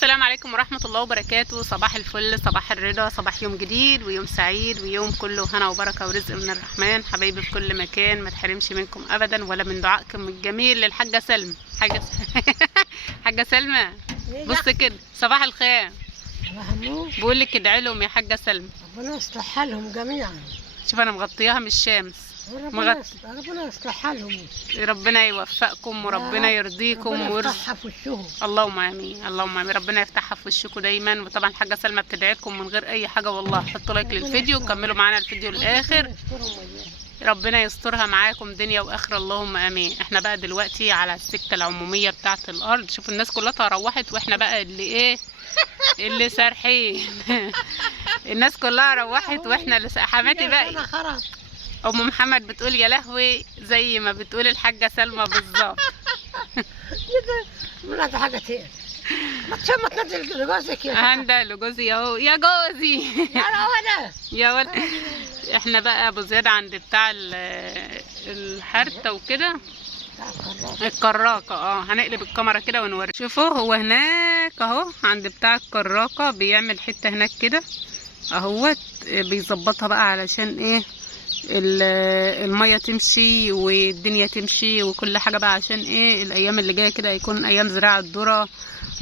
السلام عليكم ورحمة الله وبركاته. صباح الفل، صباح الرضا، صباح يوم جديد ويوم سعيد ويوم كله هنا وبركة ورزق من الرحمن. حبايبي في كل مكان، ما تحرمش منكم ابدا ولا من دعائكم الجميل للحاجة سلمى. حاجة سلمى بص كده، صباح الخير. بقول لك ادعي لهم يا حاجة سلمى، ربنا يصلح حالهم جميعا. شوف انا مغطياها من الشمس. ربنا يصلح حالهم، ربنا يوفقكم وربنا يرضيكم ويفتحها في وشهم. اللهم امين، اللهم امين. ربنا يفتحها في وشكم دايما. وطبعا حاجه سلمى بتدعي لكم من غير اي حاجه والله. حطوا لايك للفيديو وكملوا معانا الفيديو للاخر. ربنا يسترها معاكم دنيا واخره، اللهم امين. احنا بقى دلوقتي على السكه العموميه بتاعه الارض. شوفوا الناس كلها روحت واحنا بقى اللي سارحين. الناس كلها روحت واحنا اللي حماتي بقى. ام محمد بتقول يا لهوي زي ما بتقول الحاجه سلمى بالظبط. ولاد حاجه تاني ما تنزل لجوزك يا هندا لجوزي اهو. يا جوزي يا ولد يا ولد. احنا بقى ابو زياد عند بتاع الحرته وكده، الكراكه. هنقلب الكاميرا كده ونوري. شوفوا هو هناك اهو عند بتاع الكراكه بيعمل حته هناك كده اهوت، بيظبطها بقى علشان ايه الميه تمشي والدنيا تمشي وكل حاجه بقى، عشان ايه الايام اللي جايه كده هيكون ايام زراعه الذره.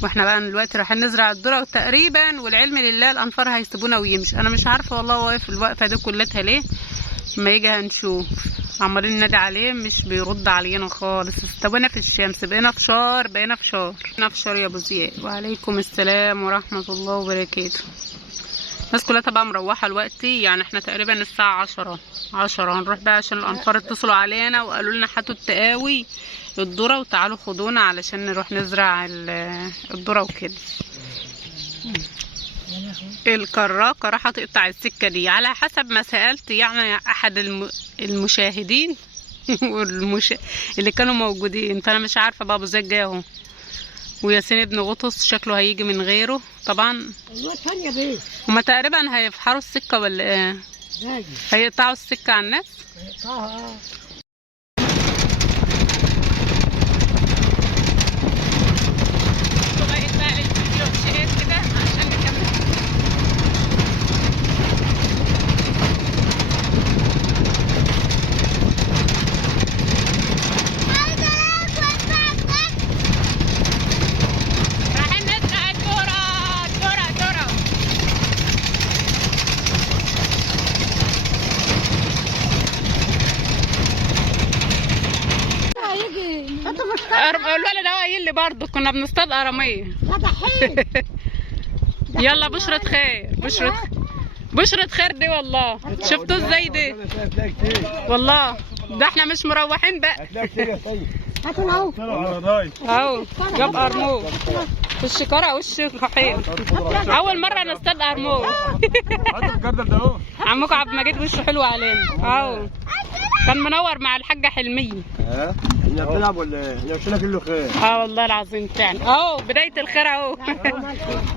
واحنا بقى دلوقتي رايحين نزرع الذره تقريبا، والعلم لله الانفار هيسيبونا ويمشي. انا مش عارفه والله هو واقف الوقفه دي كلها ليه. اما يجي هنشوف. عمالين ننادي عليه مش بيرد علينا خالص. استوينا في الشمس، بقينا فشار يا ابو زياد. وعليكم السلام ورحمه الله وبركاته. الناس كلها طبعا مروحه دلوقتي، يعني احنا تقريبا الساعه 10 هنروح بقى عشان الانفار اتصلوا علينا وقالوا لنا هاتوا التقاوي الذره وتعالوا خدونا علشان نروح نزرع الذره وكده. الكراكه راح تقطع السكه دي على حسب ما سالت يعني احد المشاهدين اللي كانوا موجودين. فانا مش عارفه بقى ابو زياد جه اهو، وياسين ابن غطس شكله هيجي من غيره طبعا. هما تقريبا هيفحروا السكه ولا ايه؟ هيقطعوا السكه على الناس. هيقطعوها الولد اهو قايل لي برضه كنا بنصطاد قراميه. يلا بشرة خير، بشرة خير دي والله. شفتوا ازاي دي والله؟ ده احنا مش مروحين بقى. هاتوا اهو جاب قرموط في الشكاره وش حيل. اول مره نصطاد قرموط. عمكم عبد المجيد وشه حلو علينا اهو، كان منور مع الحاجه حلميه. احنا بنلعب ولا احنا مشينا كله خير؟ والله العظيم فعلا اهو بدايه الخير اهو.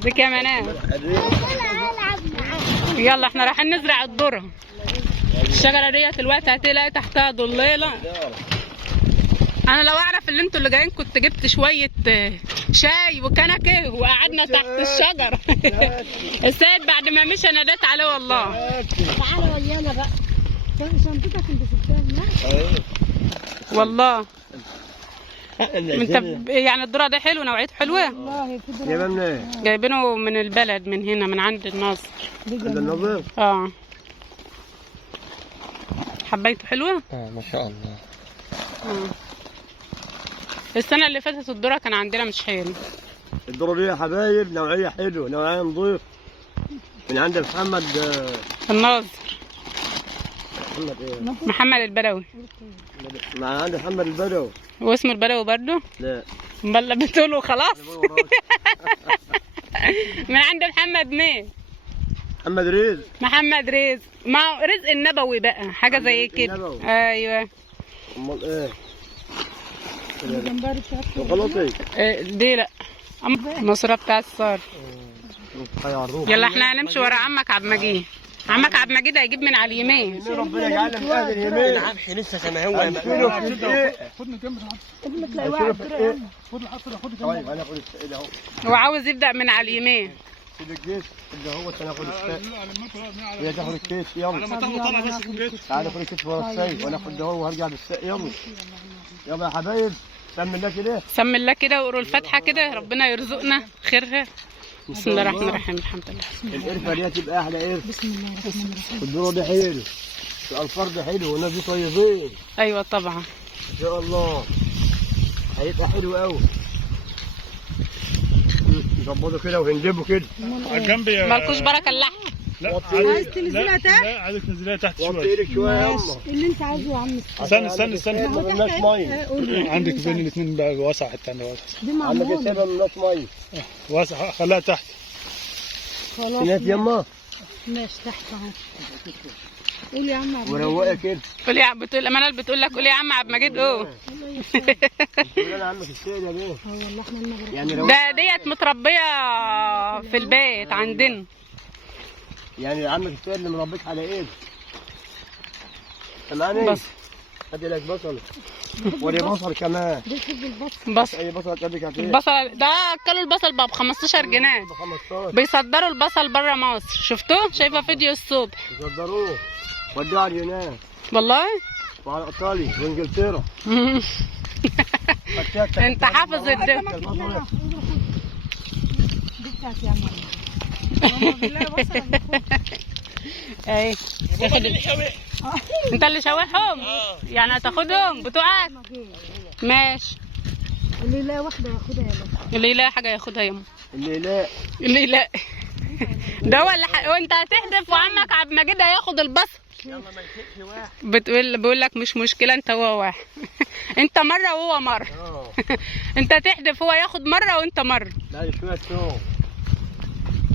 دي كمان. يلا احنا رايحين نزرع الذره. الشجره ديت دلوقتي هتلاقي تحتها ضليله. انا لو اعرف اللي انتوا اللي جايين كنت جبت شويه شاي وكنكه وقعدنا تحت الشجر. السيد بعد ما مشى ناديت عليه والله. تعالى ويانا بقى. شنطتك انت سبتها والله. انت يعني الذره ده حلو، نوعيته حلوه. جايبها منين؟ جايبينه من البلد، من هنا من عند الناصر. عند الناظر؟ حبيته حلوه؟ ما شاء الله. السنه اللي فاتت الذره كان عندنا مش حلو. الذره دي يا حبايب نوعيه حلوه، نوعيه نظيف من عند محمد الناظر. محمد ايه؟ محمد البدوي. مع عند محمد البدوي. هو اسمه البدوي برضه؟ لا امال بتقولوا خلاص. من عند محمد مين؟ محمد رزق. محمد رزق، ما رزق النبوي بقى حاجه زي كده. ايوه. امال ايه؟ غلطي. دي لا المصرة بتاع الصار. يلا احنا هنمشي ورا عمك عبد المجيد. عمك عبد المجيد هيجيب من على اليمين. ربنا يجعلنا في اهل اليمين. العبحي لسه زي ما هو. خدني جنب طيب انا اخد السائل اهو. هو عاوز يبدأ من على اليمين. سيب الجيش اللي هو انا اخد السائل. هي تاخد الكيس يلا. تعالى خد الكيس ورا السائل وانا اخد ده هو وهرجع بالسائل يلا. يلا يا حبايب سمي الله كده. سمي الله كده وقروا الفاتحة كده ربنا يرزقنا خيرها. بسم الله الرحمن الرحيم. الحمد لله. القرفة دي هتبقى احلى قرفة. بسم الله الرحمن الرحيم. الذرة دي حلو. الألفار دي حلو والناس دي طيبين. ايوه طبعا. ان شاء الله. هيبقى حلو قوي. نظبطه كده وهنجيبه كده. على الجنب يا مالكوش بركة اللحم. لا عايز تنزلها تحت؟ لا عايزك تنزلها تحت وطي شويه. ايدك شوية يا أما. اللي انت عايزه يا عم. استنى ما بلناش مية. عندك بين الاثنين بقى واسع حتى عندها واسع. عندك السبب ما بلناش مية. واسع خليها تحت. سمعت يما؟ ماشي تحت اهو. قول يا عم. وروقها كده. قول يا بتقول منال بتقول لك قول يا عم عبد المجيد قول انا عمك السيد يا بيه. والله احنا المغرب. يعني ده ديت متربية في البيت عندنا. يعني عمك السيد اللي مربيك على ايه؟ سامعني؟ بس هدي لك بصل. ودي بصل كمان. بيحب البصل. بصل. اي بصل قدك هتلاقيه. البصل ده كيلو البصل بقى ب 15 جنيه. ب 15. بيصدروا البصل بره مصر. شفتوه؟ شايفه فيديو الصبح. يصدروه. ودوه على اليونان والله وعلى ايطاليا وانجلترا. انت حافظ الدنيا. دي بتاعتي يا عم. بالله بصل. ايه انت اللي شوحهم يعني هتاخدهم بتوعك. ماشي. اللي يلاقي واحده ياخدها يا بابا. اللي يلاقي حاجه ياخدها يما. اللي لا اللي يلاقي ده هو اللي وانت هتحدف وعمك عبد المجيد هياخد البصل. يلا ما يسيبش واحد. بيقول لك مش مشكله انت هو واحد. انت مره وهو مره. انت تحدف هو ياخد مره وانت مره. لا شويه توم.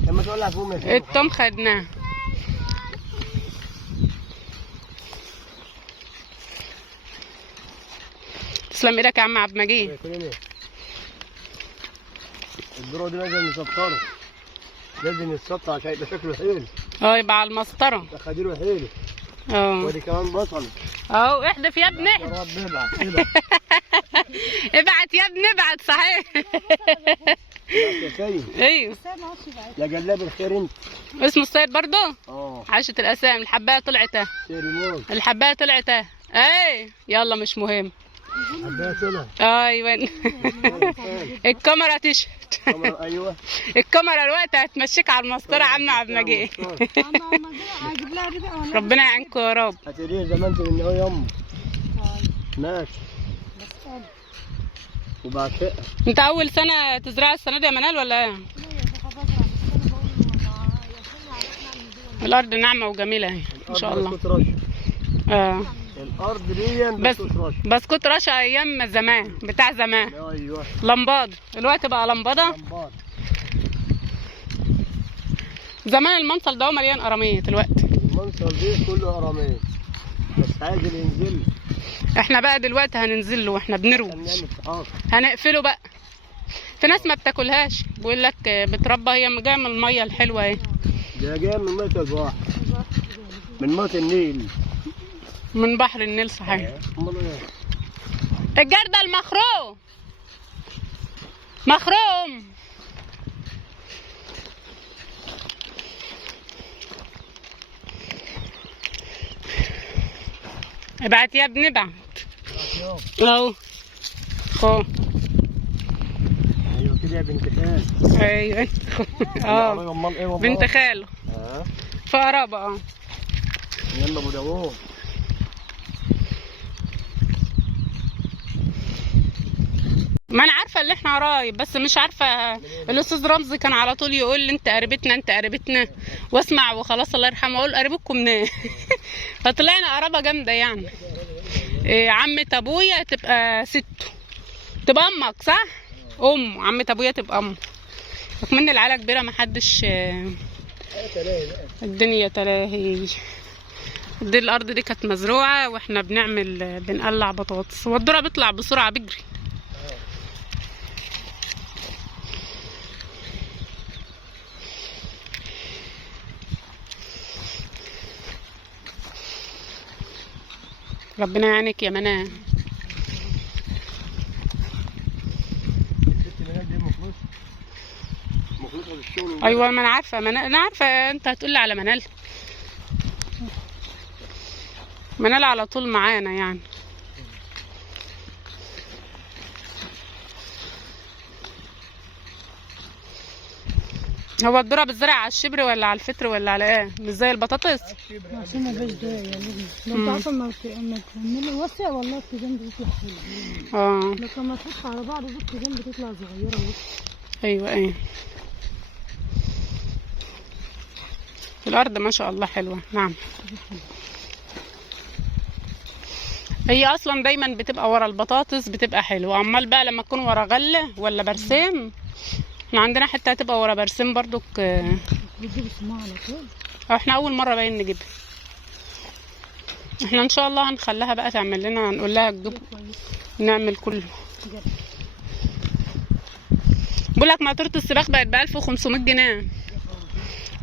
لما تولع فوق ما التوم خدناه. تسلم ايدك يا عم عبد المجيد. الذرة دي لازم نسطره. لازم يتسطر عشان يبقى شكله حلو. يبقى على المسطره. يبقى خديره حلو. ودي كمان بصل. اهو احدف يا ابني احدف. رب ابعت ابعت يا ابني ابعت صحيح. يا سيد. ايوه. يا جلاب الخير انت. اسمه السيد برضه؟ اه. عاشت الاسامي. الحبايه طلعت اهي. سيريمون. الحبايه طلعت اهي. ايه يلا مش مهم. حبايه طلع. ايوه. الكاميرا تشهد. ايوه. الكاميرا الوقت هتمشيك على المسطره يا عم عبد المجيد. هجيب لها دي بقى ولا؟ ربنا يعينكم يا رب. هتدير زي ما انت من اهو يما. ماشي. وبعد كده انت اول سنه تزرع السنه دي يا منال ولا ايه؟ الارض ناعمه وجميله اهي ما شاء الله. الارض دي بس كنت رشا ايام زمان بتاع زمان. ايوه. لمباد الوقت بقى لمبادة. زمان المنصل ده مليان قراميط الوقت. المنصل دي كله قراميط بس عايز ينزل. احنا بقى دلوقتي هننزل له واحنا بنروي. هنقفله بقى. في ناس ما بتاكلهاش بيقول لك بتربى هي جايه من الميه الحلوه اهي. ده جايه من ميه البحر. من ميه النيل. من بحر النيل صحيح. امال ايه؟ الجردة المخروم. مخروم. ابعت يا ابني ابعت. اهو. اهو. ايوه كده يا بنت خال. ايوه. اه. بنت خاله. في قرابه اه. يلا ابو داوود. ما انا عارفه اللي احنا قرايب بس مش عارفه. الاستاذ رمزي كان على طول يقول لي انت قريبتنا انت قريبتنا واسمع وخلاص الله يرحمه اقول قريبتكم منين. فطلعنا قرابه جامده يعني. عمة ابويا تبقى سته تبقى امك صح؟ عمة ابويا تبقى امه. من العيله كبيره ما حدش. الدنيا تلاهي. دي الارض دي كانت مزروعه واحنا بنقلع بطاطس والذره بيطلع بسرعه بيجري. ربنا يعينك يا منال. الست منال دي مخلصة للشغل. ايوه ما انا عارفه منال، انا عارفه انت هتقولي على منال. منال على طول معانا يعني. هو الذرة بتزرع على الشبر ولا على الفطر ولا على ايه؟ مش زي البطاطس؟ عشان ما يبقاش دايق يا لبنى. لو انت عارفه ما تعملي وسع والله التيجان بتطلع حلوه. لكن ما تحط على بعض دي التيجان بتطلع صغيره وسع. ايوه. الارض ما شاء الله حلوه. نعم. هي اصلا دايما بتبقى ورا البطاطس بتبقى حلوه، امال بقى لما تكون ورا غله ولا برسيم. احنا عندنا حته هتبقى ورا برسيم برضك. بتجيب السماعه على طول. احنا اول مره باين نجيبها. احنا ان شاء الله هنخليها بقى تعمل لنا، نقول لها تجيب نعمل كله. بقول لك ماتورة السباق بقت ب 1500 جنيه.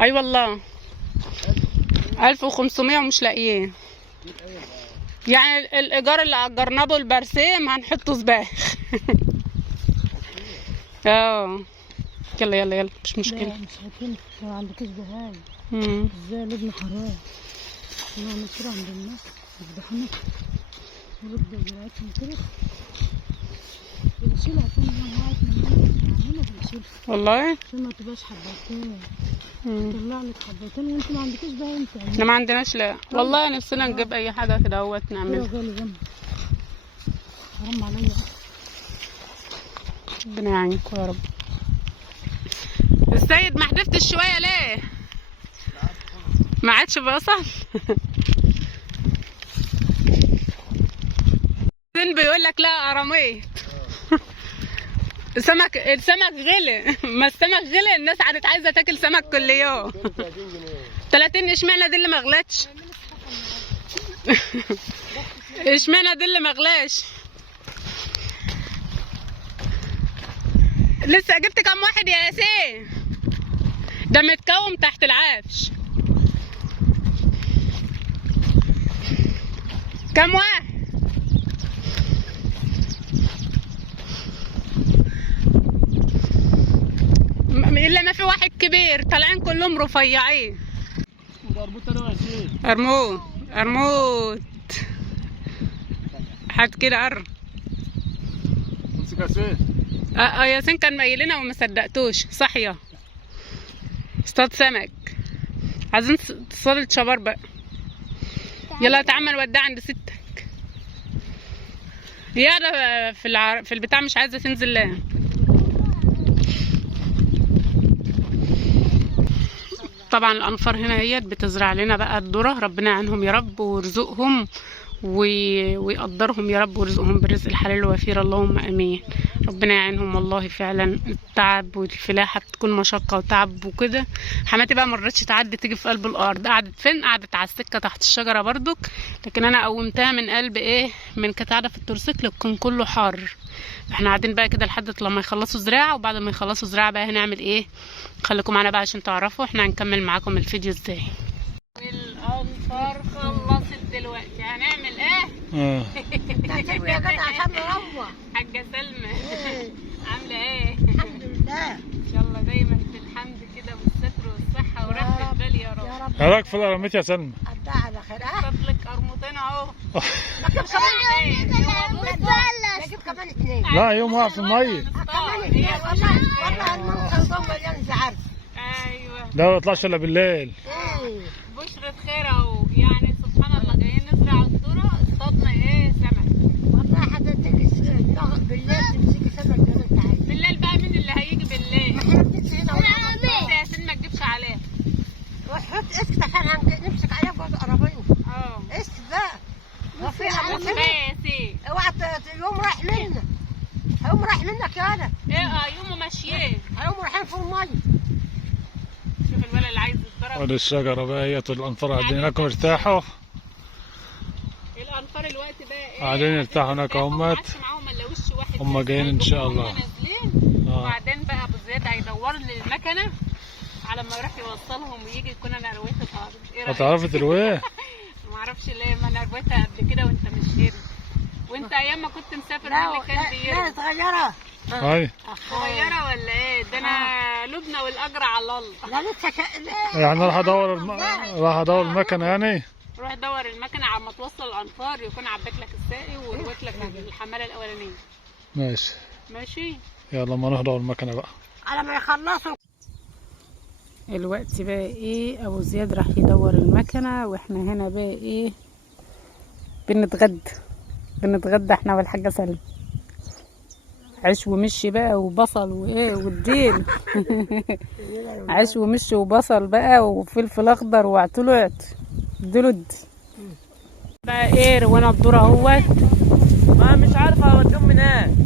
اي والله 1500 ومش لاقيين. يعني الايجار اللي اجرناه له البرسيم هنحطه سباق. يلا مش مشكله. لا مش هتنفع ما عندكش بهاي. ازاي لبنى حرام. انا مشهور عند الناس يذبحونا ورد زراعتهم كده بنشيلها عشان نوعات من بنشيلها والله عشان ما تبقاش حبتين. طلع لك حبتين وانت ما عندكش بهاي. انت احنا ما عندناش. لا والله نفسنا نجيب اي حاجه كده اهوت نعملها. حرام عليا. ربنا يعينكم يا رب. السيد ما حدفتش شويه ليه؟ ما عادش بيوصل. بيقول لك لا قراميط. السمك غلي. ما السمك غلي الناس عادت عايزه تاكل سمك كل يوم. 30. اشمعنى دي اللي ما غلتش؟ اشمعنى دي اللي ما غلاش؟ لسه جبت كام واحد يا ياسين؟ ده متكوم تحت العفش. كام واحد؟ الا ما في واحد كبير، طالعين كلهم رفيعين. ارموت حد كده قرب. امسك ياسين. ياسين كان مايلنا وما صدقتوش. صحيه اصطاد سمك. عايزين تصطاد شبار بقى. يلا تعمل ودع عند ستك. يا ده في البتاع مش عايزه تنزل. لا طبعا الانفار هنا هي بتزرع لنا بقى الذره. ربنا يعينهم يا رب ويرزقهم ويقدرهم يا رب ويرزقهم بالرزق الحلال الوفير. اللهم امين. ربنا يعينهم والله. فعلا التعب والفلاحه بتكون مشقه وتعب وكده. حماتي بقى مرتش تعدي تيجي في قلب الارض. قعدت فين؟ قعدت على السكه تحت الشجره برضك، لكن انا قومتها من قلب من كانت قاعده في التورسيكل كان كله حار. احنا قاعدين بقى كده لحد لما يخلصوا زراعه، وبعد ما يخلصوا زراعه بقى هنعمل ايه. خليكم معانا بقى عشان تعرفوا احنا هنكمل معاكم الفيديو ازاي. الانفار خلصت دلوقتي هنعمل ايه؟ هتسوي يا جدع عشان نروح. حاجه سلمى عامله ايه؟ الحمد لله. ان شاء الله دايما في الحمد كده والستر والصحه وراحه البال يا رب. هلاك في القراميط يا سلمى. قدها على خير. فضلك قرموطين اهو. نجيب كمان اثنين. لا يوم واقع في الميه. كمان اثنين والله المنطقه مليان زعر. ايوه ده ما يطلعش الا بالليل. بشرة خير اهو. يعني سبحان الله جايين نزرع الذره اصطادنا سمك. والله حضرتك نقعد بالليل تمسكي سمك زي ما انت عايز. بالليل بقى مين اللي هيجي بالليل؟ احنا بنمسك هنا بس يا ياسين ما تجيبش عليها. وحط اسكت عشان نمسك عليها جوز قرابين. اسكت بقى. بص بقى يا ياسين. اوعى يوم رايح منك. هيقوم رايح منك يالا. يومه ماشيين. هيقوموا رايحين في الميه. شوف الولد اللي عايز يتضرب. ودي الشجره بقى هي الانفار قاعدين هناك وارتاحوا. الانفار الوقت بقى قاعدين يرتاحوا هناك اهمت. هم جايين ان شاء الله. وبعدين بقى ابو زياد هيدور لي المكنه على ما يروح يوصلهم ويجي يكون انا رويت الارض. هتعرفي ترويه؟ ما تعرفش ليه؟ ما انا رويتها قبل كده وانت مش هنا. وانت ايام ما كنت مسافر مين اللي كان بيروي؟ لا صغيرة. هاي صغيرة ولا ايه؟ ده انا لبنى والاجر على الله. لا لسه يعني راح ادور المكنه يعني. روح دور المكنة على ما توصل الانفار يكون عبيت لك الساقي ورويت لك الحمالة الاولانية. ماشي ماشي. يلا ما نروح ندور المكنه بقى على ما يخلصوا. الوقت بقى ايه، ابو زياد راح يدور المكنة واحنا هنا بقى ايه بنتغدى احنا والحاجة سلمى. عيش ومشي بقى وبصل وايه والديل. عيش ومشي وبصل بقى وفلفل اخضر واعتلعت دلد بقى ايه. روانا الذره اهوت. ما مش عارفه اوديهم منين.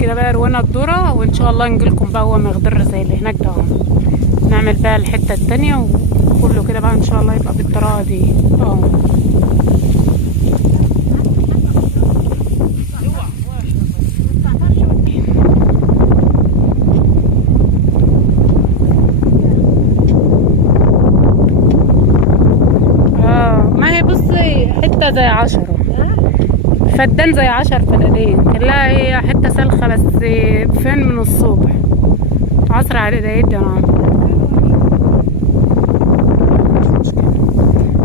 كده بقى روانا الذره وان شاء الله نجيلكم بقى هو مخضر زي اللي هناك ده. نعمل بقى الحته التانية وكله كده بقى ان شاء الله يبقى بالطريقه دي. ما هي بصي حته زي 10 فدان زي 10 فدانين كلها هي حته سلخه بس فين من الصبح 10 على ده يدنا.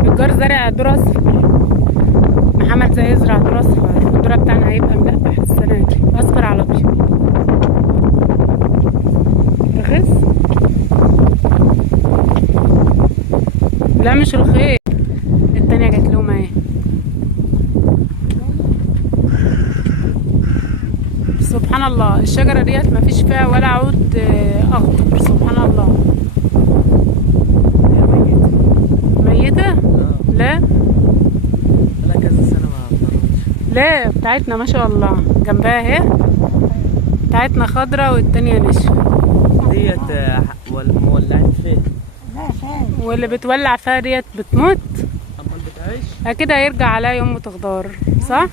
الجار زرع ذرة اصفر. محمد زي يزرع ذرة اصفر. الذرة بتاعنا هيبقى ملقح السنة دي اصفر على ابيض. رخيص؟ لا مش رخيص. التانية جات لهم اهي. سبحان الله الشجرة ديت مفيش فيها ولا عود اخضر. سبحان الله. ميتة؟ لا لا كذا سنه ما طلعتش. لا بتاعتنا ما شاء الله جنبها اهي. بتاعتنا خضرة والتانية نشفة. ديت مولعين فين؟ واللي بتولع فيها ديت بتموت. امال بتعيش؟ اكيد هيرجع عليها يوم وتخضر صح؟